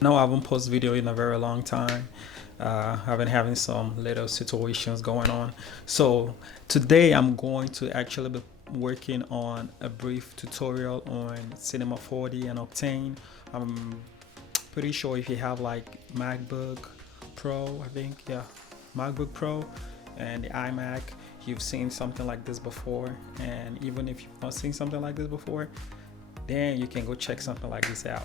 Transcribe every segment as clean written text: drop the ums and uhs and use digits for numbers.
No, I haven't posted video in a very long time. I've been having some little situations going on. So today I'm going to actually be working on a brief tutorial on Cinema 40 and Octane. I'm pretty sure if you have like MacBook Pro, I think, yeah, MacBook Pro and the iMac, you've seen something like this before. And even if you've not seen something like this before, then you can go check something like this out.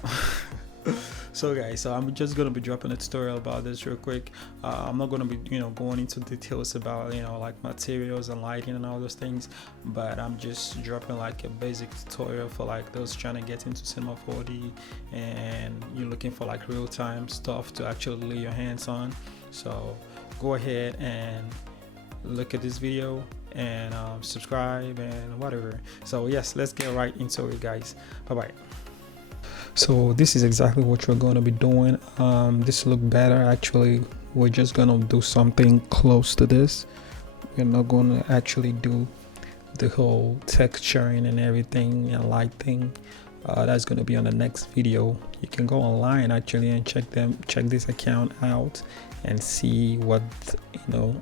So guys, so I'm just gonna be dropping a tutorial about this real quick. I'm not gonna be going into details about like materials and lighting and all those things, but I'm just dropping like a basic tutorial for like those trying to get into Cinema 4D and you're looking for like real-time stuff to actually lay your hands on. So go ahead and look at this video and subscribe and whatever. So yes, let's get right into it, guys. Bye bye. So this is exactly what we're going to be doing. This look better. Actually, we're just gonna do something close to this. We're not going to actually do the whole texturing and everything and lighting. That's going to be on the next video. You can go online actually and check this account out and see what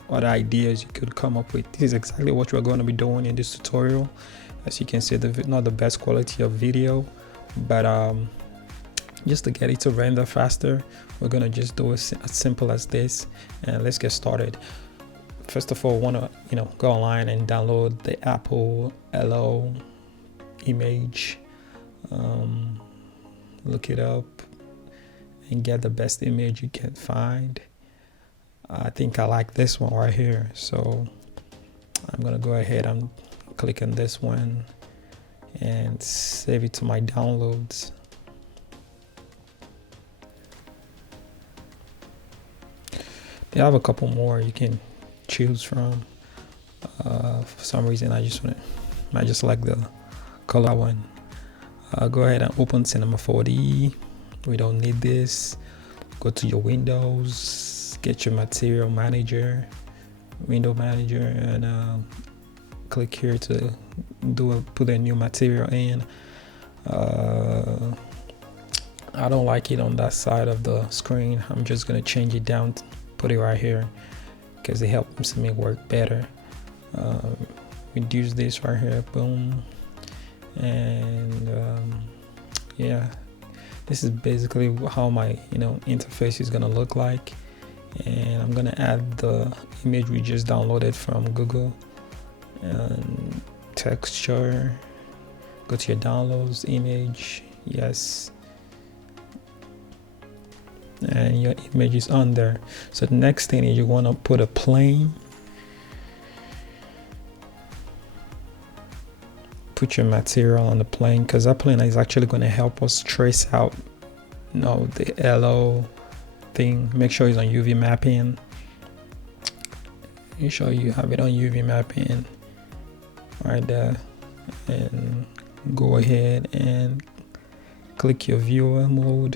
other ideas you could come up with. This is exactly what we're going to be doing in this tutorial. As you can see, not the best quality of video, but just to get it to render faster, we're gonna just do it as simple as this, and let's get started. First of all, want to go online and download the Apple LO image. Look it up and get the best image you can find. I think I like this one right here, so I'm gonna go ahead and click on this one and save it to my downloads. They have a couple more you can choose from. For some reason I just like the color one. Go ahead and open Cinema 4D. We don't need this. Go to your Windows, get your material manager, window manager, and click here to put a new material in. I don't like it on that side of the screen. I'm just gonna change it down, put it right here, because it helps me work better. Reduce this right here, boom, and yeah, this is basically how my interface is gonna look like. And I'm gonna add the image we just downloaded from Google, and texture, go to your downloads, image, yes, and your image is on there. So the next thing is you want to put a plane. Put your material on the plane, because that plane is actually going to help us trace out the LO thing. Make sure it's on UV mapping. Make sure you have it on UV mapping right there, and go ahead and click your viewer mode.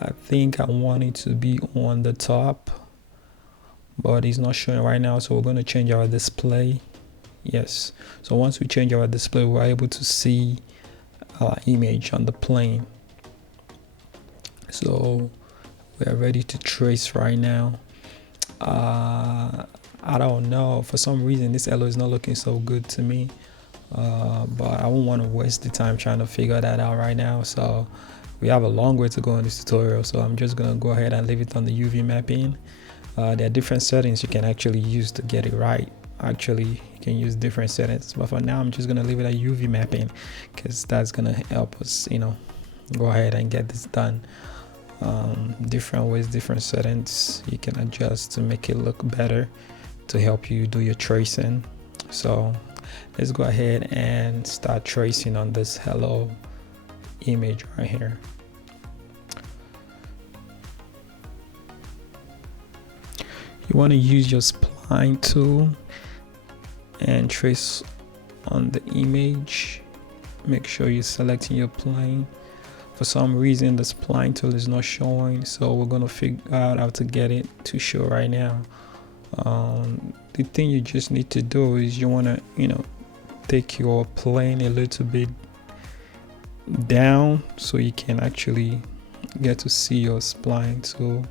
I think I want it to be on the top, but it's not showing right now, so we're going to change our display. Yes, so once we change our display, we're able to see our image on the plane. So we are ready to trace right now. I don't know, for some reason this LO is not looking so good to me, but I won't want to waste the time trying to figure that out right now. So we have a long way to go in this tutorial, so I'm just gonna go ahead and leave it on the UV mapping. There are different settings you can actually use to get it right. Actually, you can use different settings, but for now I'm just gonna leave it at UV mapping, because that's gonna help us go ahead and get this done. Different ways, different settings you can adjust to make it look better, to help you do your tracing. So let's go ahead and start tracing on this hello image right here. You want to use your spline tool and trace on the image. Make sure you're selecting your plane. For some reason the spline tool is not showing, so we're going to figure out how to get it to show right now. The thing you just need to do is you want to take your plane a little bit down so you can actually get to see your spline too,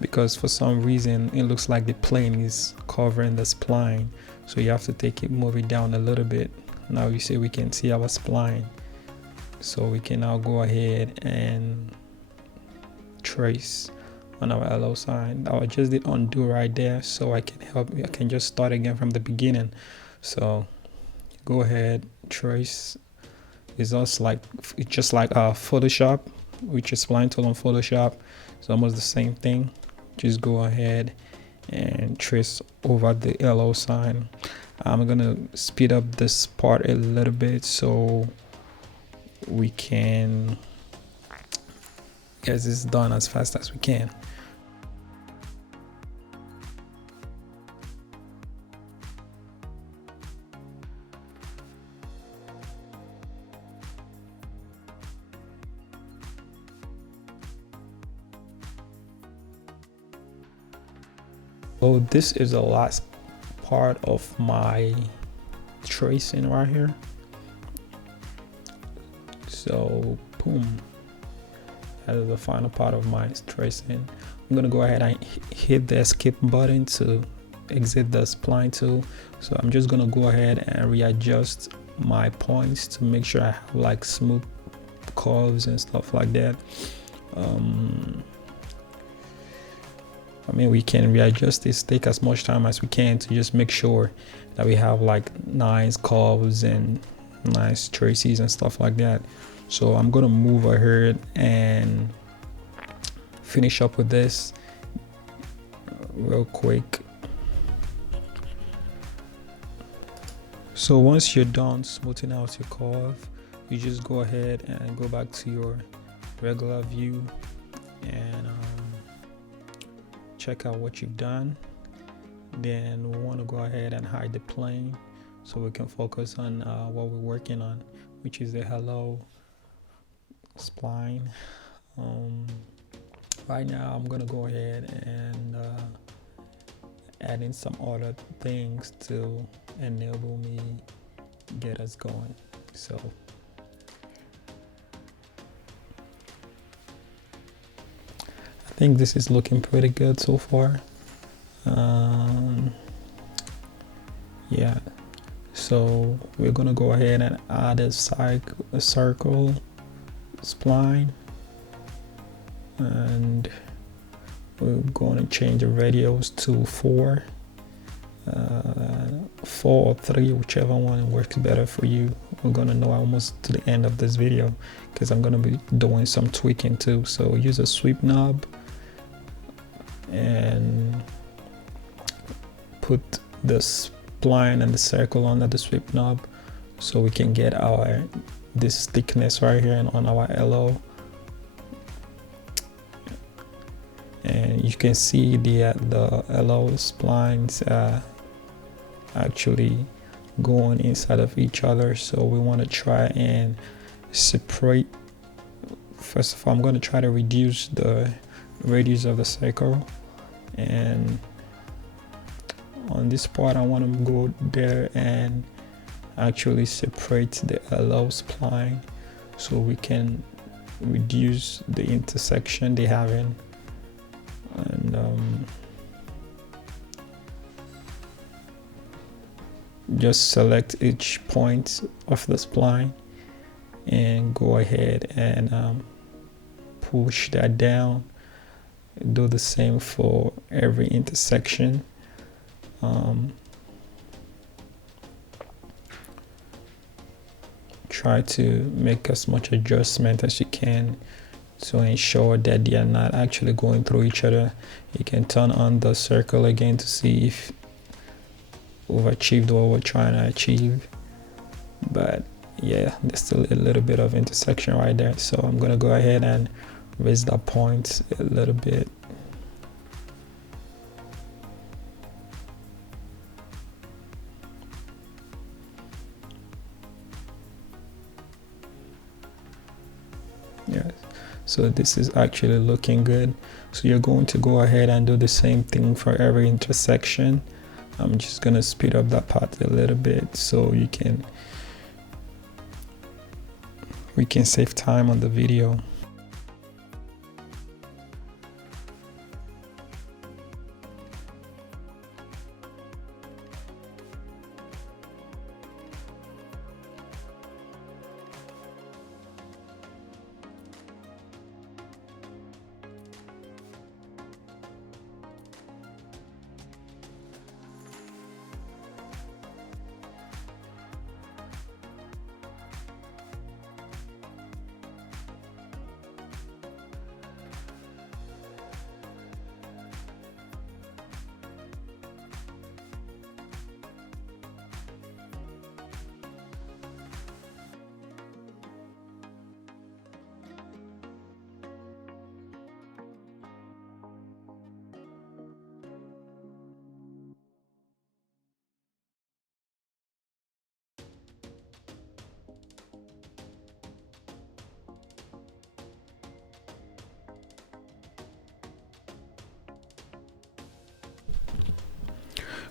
because for some reason it looks like the plane is covering the spline, so you have to move it down a little bit. Now you see we can see our spline, so we can now go ahead and trace on our LO sign. I just did undo right there, so I can just start again from the beginning. So go ahead, trace. It's just like Photoshop, which is spline tool on Photoshop. It's almost the same thing. Just go ahead and trace over the LO sign. I'm gonna speed up this part a little bit so we can get this done as fast as we can. So this is the last part of my tracing right here. So boom, that is the final part of my tracing. I'm gonna go ahead and hit the escape button to exit the spline tool. So I'm just gonna go ahead and readjust my points to make sure I have like smooth curves and stuff like that. I mean, we can readjust this, take as much time as we can to just make sure that we have like nice curves and nice traces and stuff like that. So I'm gonna move ahead and finish up with this real quick. So once you're done smoothing out your curve, you just go ahead and go back to your regular view and check out what you've done. Then we want to go ahead and hide the plane so we can focus on what we're working on, which is the hello spline. Right now I'm gonna go ahead and add in some other things to enable me get us going. So I think this is looking pretty good so far. Yeah, so we're gonna go ahead and add a circle spline, and we're going to change the radius to 4 or 3, whichever one works better for you. We're gonna know almost to the end of this video because I'm gonna be doing some tweaking too. So use a sweep knob and put the spline and the circle under the sweep knob so we can get this thickness right here on our LO. And you can see the LO splines actually going inside of each other, so we want to try and separate. First of all, I'm going to try to reduce the radius of the circle, and on this part I want to go there and actually separate the LO spline so we can reduce the intersection they have in. And just select each point of the spline and go ahead and push that down. Do the same for every intersection. Try to make as much adjustment as you can to ensure that they are not actually going through each other. You can turn on the circle again to see if we've achieved what we're trying to achieve. But yeah, there's still a little bit of intersection right there. So I'm gonna go ahead and raise that point a little bit. Yes. So this is actually looking good. So you're going to go ahead and do the same thing for every intersection. I'm just gonna speed up that part a little bit so you can we can save time on the video.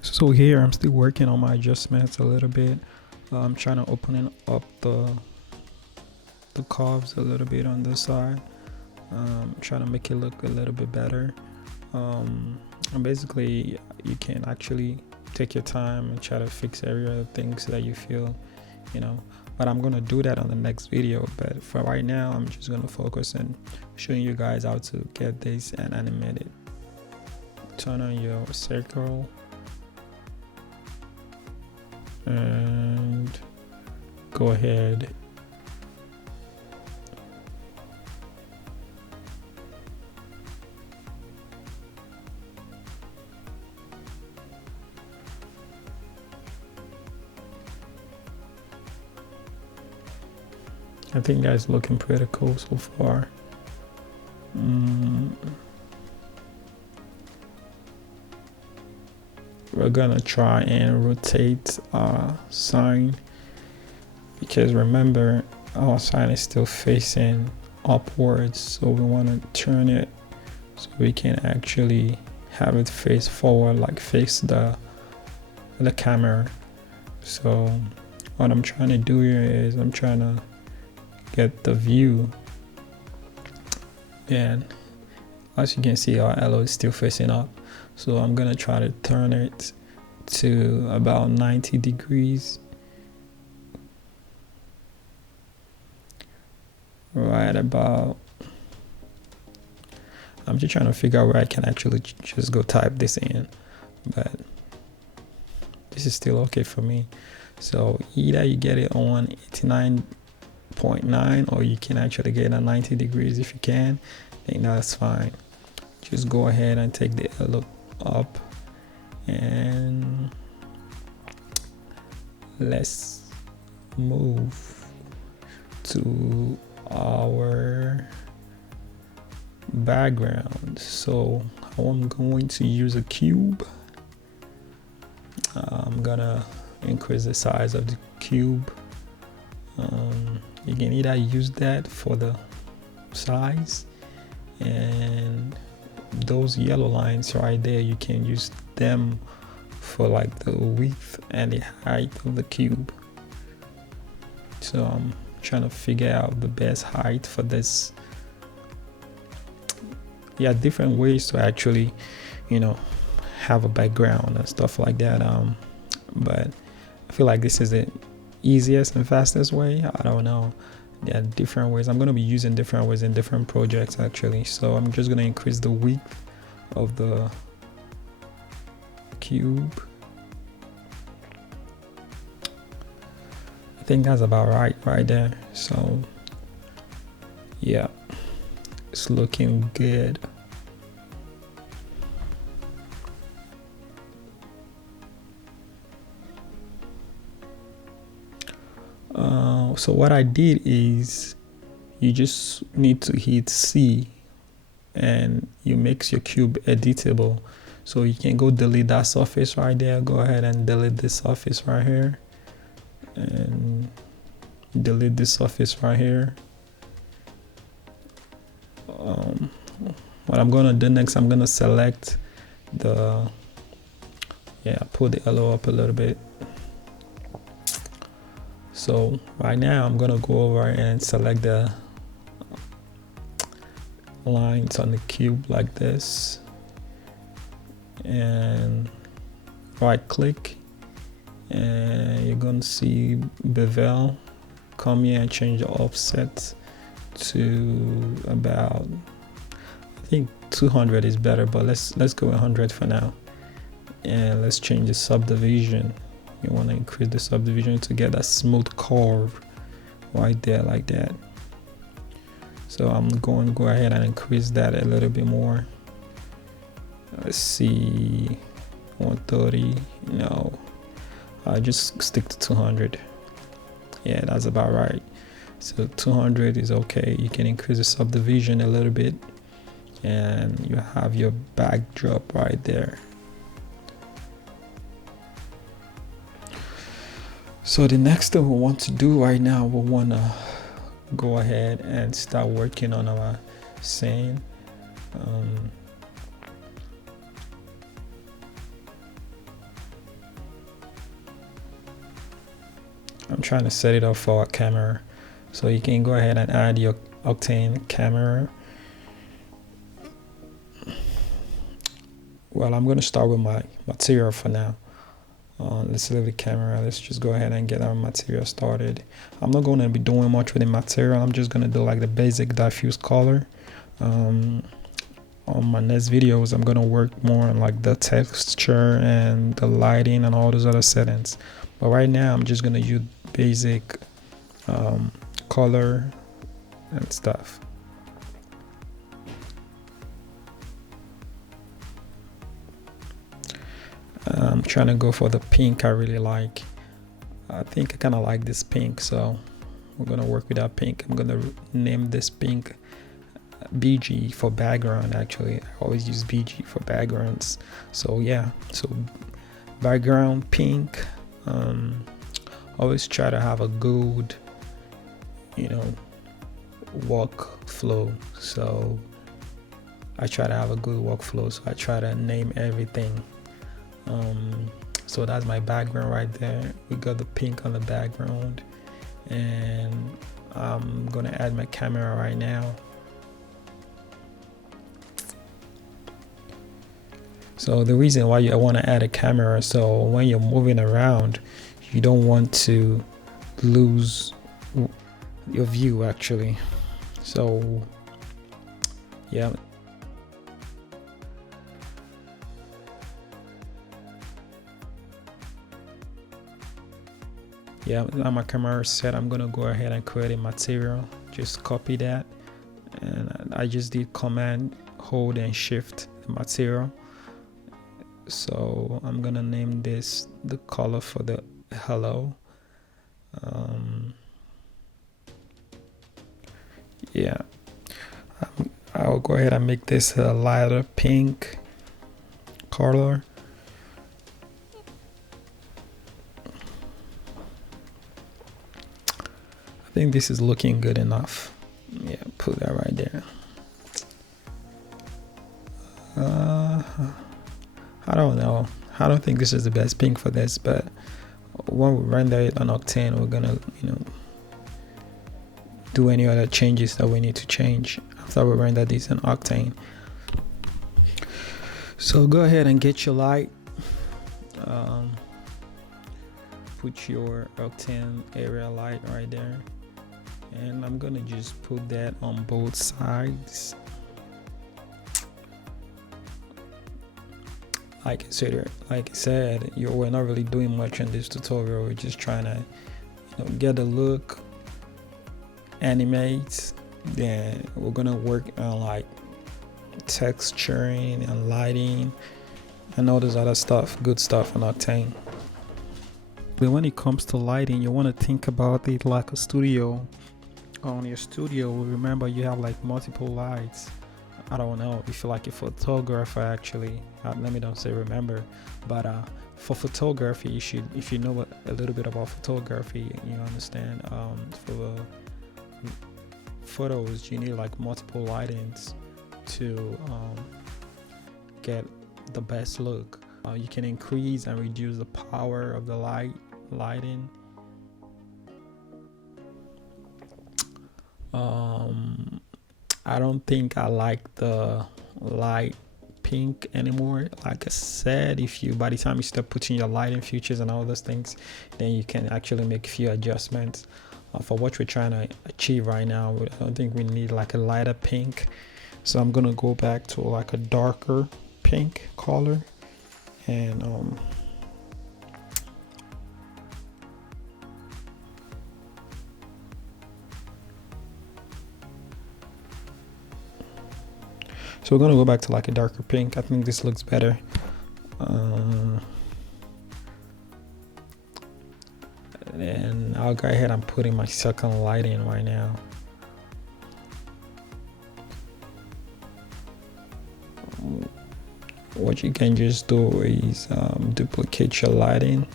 So here I'm still working on my adjustments a little bit. I'm trying to open up the curves a little bit on this side. Trying to make it look a little bit better. And basically you can actually take your time and try to fix every other things that you feel, but I'm gonna do that on the next video. But for right now, I'm just gonna focus on showing you guys how to get this and animate it. Turn on your circle and go ahead I think that's looking pretty cool so far. We're gonna try and rotate our sign, because remember our sign is still facing upwards, so we want to turn it so we can actually have it face forward, like face the camera. So what I'm trying to do here is I'm trying to get the view, and as you can see our arrow is still facing up, so I'm gonna try to turn it to about 90 degrees, right about. I'm just trying to figure out where I can actually just go type this in, but this is still okay for me. So either you get it on 89.9 or you can actually get it at 90 degrees. If you can, then that's fine. Just go ahead and take the arrow up, and let's move to our background. So I'm going to use a cube. I'm gonna increase the size of the cube. You can either use that for the size, and those yellow lines right there, you can use them for like the width and the height of the cube. So I'm trying to figure out the best height for this. Yeah, different ways to actually have a background and stuff like that, but I feel like this is the easiest and fastest way. I don't know, there are different ways. I'm going to be using different ways in different projects actually. So I'm just going to increase the width of the cube. I think that's about right there. So yeah, it's looking good. So what I did is you just need to hit C and you make your cube editable. So you can go delete that surface right there. Go ahead and delete this surface right here, and delete this surface right here. What I'm gonna do next, I'm gonna select pull the arrow up a little bit. So right now I'm gonna go over and select the lines on the cube like this, and right click, and you're gonna see bevel. Come here and change the offset to about, I think 200 is better, but let's go 100 for now. And let's change the subdivision. You want to increase the subdivision to get a smooth curve right there like that. So I'm going to go ahead and increase that a little bit more. Let's see, 130. No, I just stick to 200. Yeah, that's about right. So 200 is okay. You can increase the subdivision a little bit, and you have your backdrop right there. So the next thing we want to do right now, we want to go ahead and start working on our scene. I'm trying to set it up for a camera, so you can go ahead and add your octane camera. Well, I'm going to start with my material for now. Let's leave the camera. Let's just go ahead and get our material started. I'm not going to be doing much with the material. I'm just going to do like the basic diffuse color. On my next videos, I'm going to work more on like the texture and the lighting and all those other settings. But right now, I'm just going to use basic color and stuff. I'm trying to go for the pink I really like. I think I kind of like this pink, so we're gonna work with that pink. I'm gonna name this pink BG for background. Actually, I always use BG for backgrounds. So yeah, so background pink. Always try to have a good, workflow. So I try to have a good workflow. So I try to name everything. So that's my background right there. We got the pink on the background, and I'm gonna add my camera right now. So the reason why I want to add a camera, so when you're moving around, you don't want to lose your view actually. So yeah. Yeah, now my camera is set. I'm gonna go ahead and create a material. Just copy that, and I just did command hold and shift the material. So I'm gonna name this the color for the hello. Yeah, I'll go ahead and make this a lighter pink color. I think this is looking good enough. Yeah, put that right there. I don't know. I don't think this is the best pink for this, but when we render it on Octane, we're gonna, do any other changes that we need to change after we render this in Octane. So go ahead and get your light. Put your Octane area light right there. And I'm gonna just put that on both sides. Like I said, we're not really doing much in this tutorial. We're just trying to, get a look, animate. Then we're gonna work on like texturing and lighting and all this other stuff, good stuff in Octane. But when it comes to lighting, you want to think about it like a studio. On your studio, remember you have like multiple lights. I don't know if you're like a photographer actually. Let me don't say remember, but for photography, you should, if you know a little bit about photography, you understand. For photos, you need like multiple lightings to get the best look. You can increase and reduce the power of the lighting. um I don't think I like the light pink anymore. Like I said, if you by the time you start putting your lighting features and all those things, then you can actually make a few adjustments for what we're trying to achieve right now. I don't think we need like a lighter pink, so I'm gonna go back to like a darker pink color. And so we're gonna go back to like a darker pink. I think this looks better. And I'll go ahead and put in my second light in right now. What you can just do is duplicate your lighting.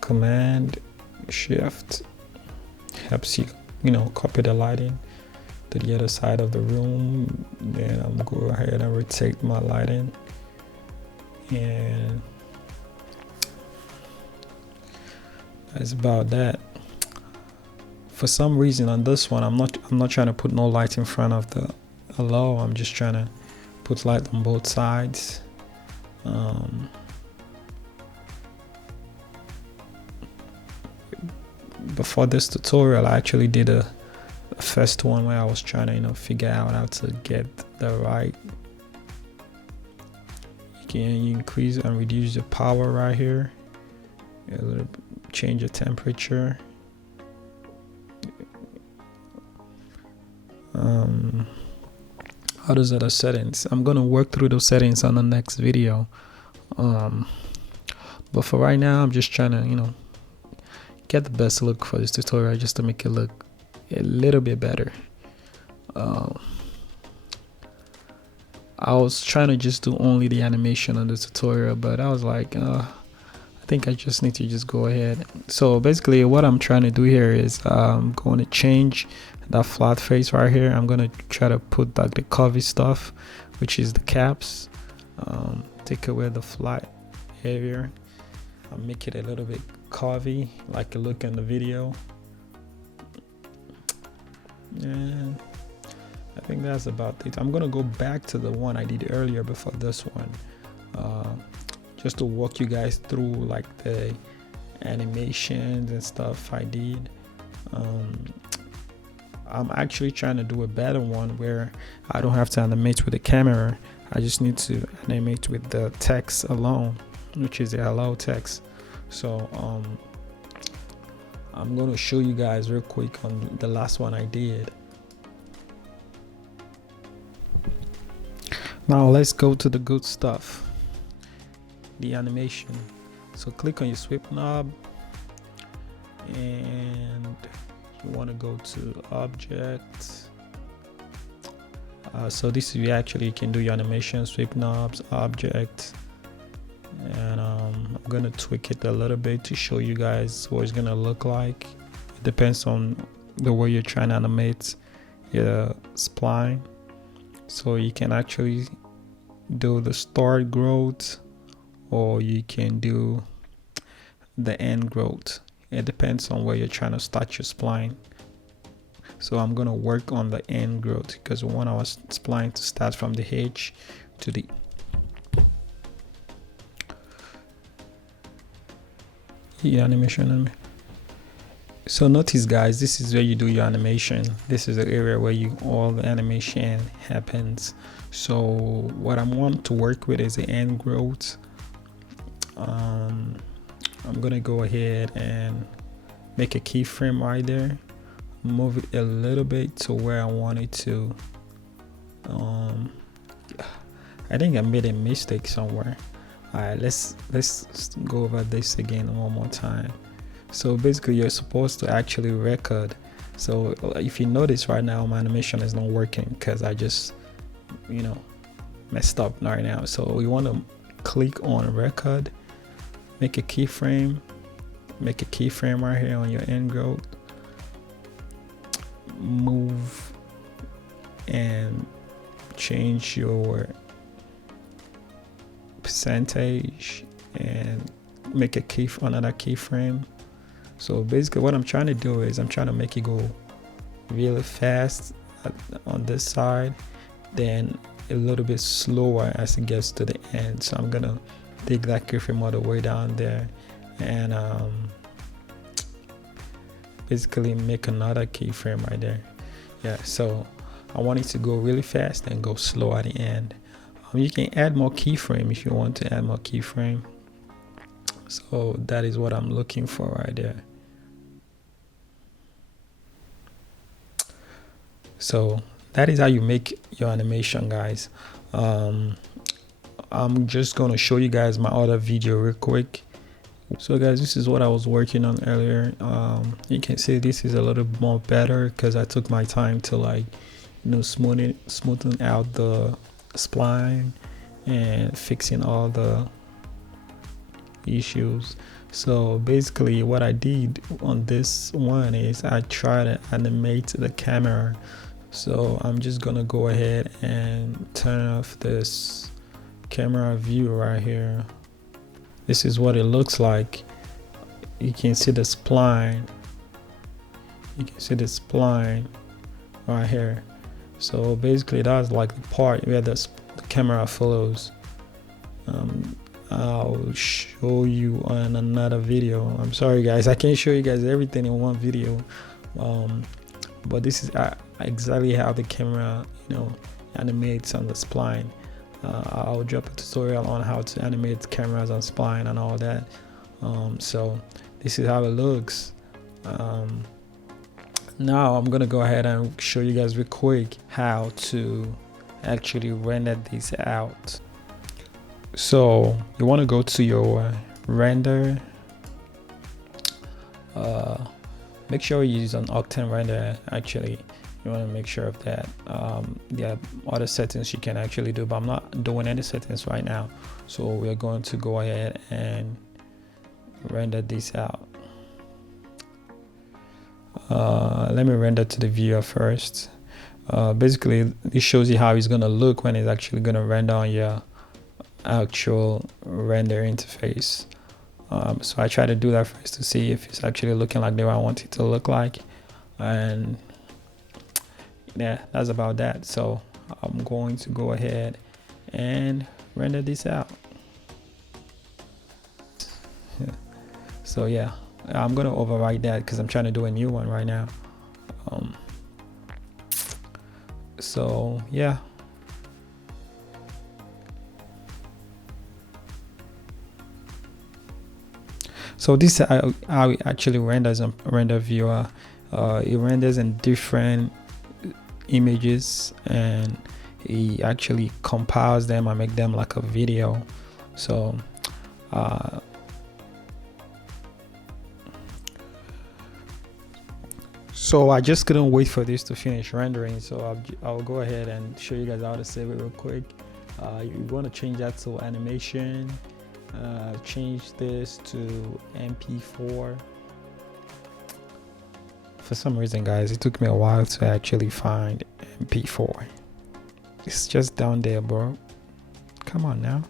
Command Shift helps you, copy the lighting to the other side of the room. Then I'm go ahead and rotate my lighting, and that's about that. For some reason on this one, I'm not trying to put no light in front of the hello. I'm just trying to put light on both sides. Before this tutorial, I actually did a first one where I was trying to figure out how to get the right. You can increase and reduce the power right here, a little, change the temperature. Others other settings, I'm gonna work through those settings on the next video. But for right now, I'm just trying to get the best look for this tutorial, just to make it look a little bit better. I was trying to just do only the animation on the tutorial, but I was like, I think I just need to just go ahead. So basically what I'm trying to do here is I'm going to change that flat face right here. I'm going to try to put like the curvy stuff, which is the caps. Take away the flat area. I'll make it a little bit curvy like you look in the video. And I think that's about it. I'm gonna go back to the one I did earlier before this one, just to walk you guys through like the animations and stuff I did. I'm actually trying to do a better one where I don't have to animate with the camera. I just need to animate with the text alone, which is the hello text. So I'm going to show you guys real quick on the last one I did. Now let's go to the good stuff, the animation. So click on your sweep knob, and you want to go to object. So this is you can do your animation, sweep knobs, object, and I'm gonna tweak it a little bit to show you guys what it's gonna look like. It depends on the way you're trying to animate your spline. So you can actually do the start growth, or you can do the end growth. It depends on where you're trying to start your spline. So I'm gonna work on the end growth because we want our spline to start from the H to the animation. So notice guys, this is where you do your animation. This is the area where all the animation happens. So what I want to work with is the end growth. I'm gonna go ahead and make a keyframe right there, move it a little bit to where I want it to. I think I made a mistake somewhere. All right, let's go over this again one more time. So basically you're supposed to actually record. So if you notice right now my animation is not working because I just messed up right now. So we want to click on record, make a keyframe right here on your end growth, move and change your percentage and make another keyframe. So basically what I'm trying to do is I'm trying to make it go really fast on this side, then a little bit slower as it gets to the end. So I'm gonna take that keyframe all the way down there and basically make another keyframe right there. Yeah, so I want it to go really fast and go slow at the end. You can add more keyframe if you want to add more keyframe. So that is what I'm looking for right there. So that is how you make your animation, guys. I'm just going to show you guys my other video real quick. So guys, this is what I was working on earlier. You can see this is a little more better because I took my time to, like, you know, smoothing out the spline and fixing all the issues. So basically what I did on this one is I tried to animate the camera. So I'm just gonna go ahead and turn off this camera view right here. This is what it looks like. You can see the spline. You can see the spline right here. So basically that's like the part where the camera follows. I'll show you on another video. I'm sorry guys, I can't show you guys everything in one video, but this is exactly how the camera, you know, animates on the spline. I'll drop a tutorial on how to animate cameras on spline and all that. So this is how it looks. Now I'm gonna go ahead and show you guys real quick how to actually render this out. So you want to go to your render. Make sure you use an octane render. Actually, you want to make sure of that. There are other settings you can actually do, but I'm not doing any settings right now. So we're going to go ahead and render this out. Let me render to the viewer first. Basically, this shows you how it's going to look when it's actually going to render on your actual render interface. So I try to do that first to see if it's actually looking like the way I want it to look like, and yeah, that's about that. So I'm going to go ahead and render this out. So yeah, I'm gonna overwrite that because I'm trying to do a new one right now. So yeah. So this is how it actually renders on render viewer. It renders in different images and it actually compiles them and make them like a video. So I just couldn't wait for this to finish rendering, so I'll go ahead and show you guys how to save it real quick. You want to change that to animation. Change this to MP4. For some reason, guys, it took me a while to actually find MP4. It's just down there, bro. Come on now.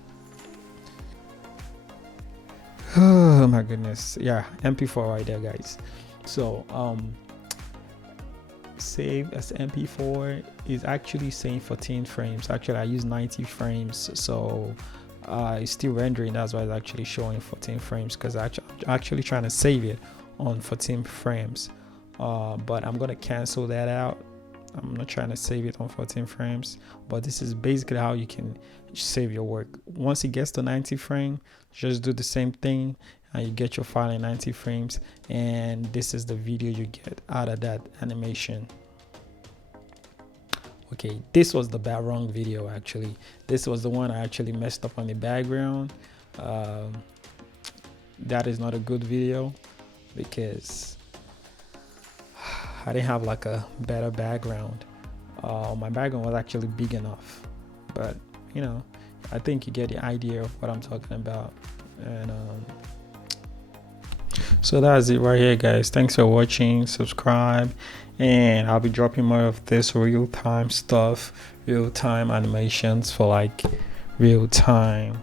Oh my goodness. Yeah, MP4 right there, guys. So save as MP4 is actually saying 14 frames. Actually, I use 90 frames, so it's still rendering. That's why it's actually showing 14 frames, because I'm actually trying to save it on 14 frames. But I'm gonna cancel that out. I'm not trying to save it on 14 frames, but this is basically how you can save your work. Once it gets to 90 frames, just do the same thing and you get your file in 90 frames, and this is the video you get out of that animation. Okay, this was the wrong video. Actually, this was the one I actually messed up on the background. That is not a good video because I didn't have like a better background. My background was actually big enough, but you know, I think you get the idea of what I'm talking about. And so that's it right here, guys. Thanks for watching. Subscribe, and I'll be dropping more of this real-time stuff, real-time animations for like real-time